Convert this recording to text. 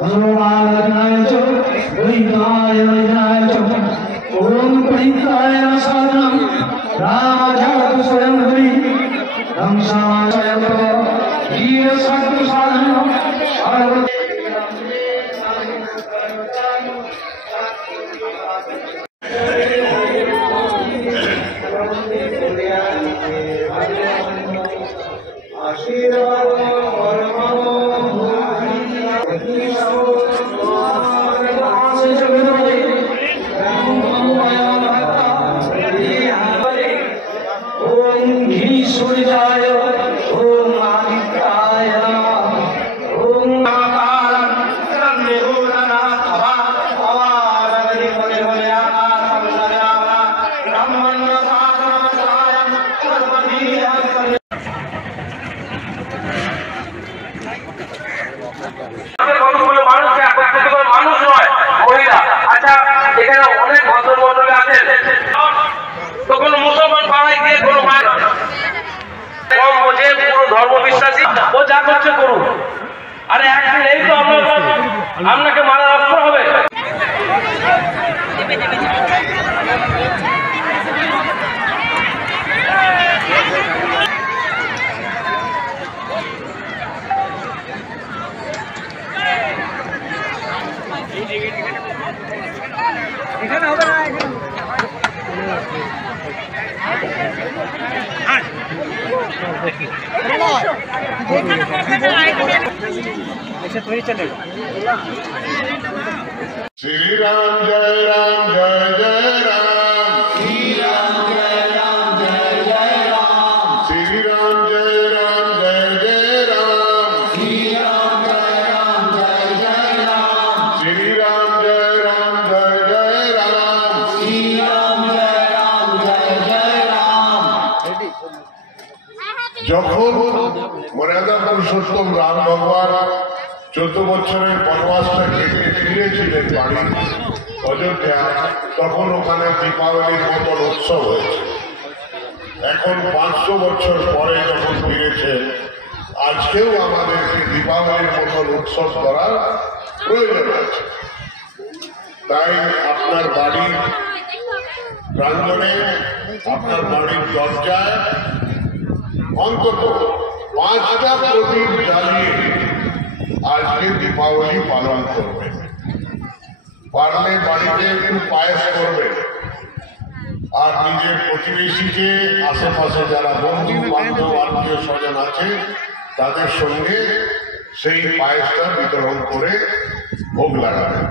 भगवानाय च वैद्याय वैद्याय च ओम परित्राय साधनं रामजातु स्वयं हरि रंशाय स्वयं वीर साधु साधनं सर्व ধর্মবিশ্বাসী ও যা করছে করুন আরে একদিন এই তো আপনাকে মারা রাখতে হবে এখানে হবে না श्री राम जय राम जय जय राम श्री राम जय राम जय जय राम श्री राम जय राम जय जय राम श्री राम जय राम जय जय राम श्री राम जय राम जय जय राम श्री राम जय राम जय जय राम। যখন মর্যাদা পুরুষোত্তম রাম ভগবান 14 বছরের বনবাসটা কেটে ফিরেছিলেন বাড়ি অযোধ্যা, তখন ওখানে দীপাবলির মতন উৎসব হয়েছে। এখন 500 বছর পরে যখন ফিরেছেন, আজকেও আমাদেরকে দীপাবলির মতন উৎসব করার প্রয়োজন আছে। তাই আপনার বাড়ির প্রাঙ্গণে, আপনার বাড়ির দরজায় অন্তত 5টা প্রদীপ জ্বালিয়ে আজকে দীপাবলি পালন করবেন। পারলে বাড়িতে একটু পায়েস করবেন, আর নিজের প্রতিবেশীকে, আশেপাশে যারা বন্ধু বান্ধব আত্মীয় স্বজন আছে তাদের সঙ্গে সেই পায়েসটা বিতরণ করে ভোগ লাগাবেন।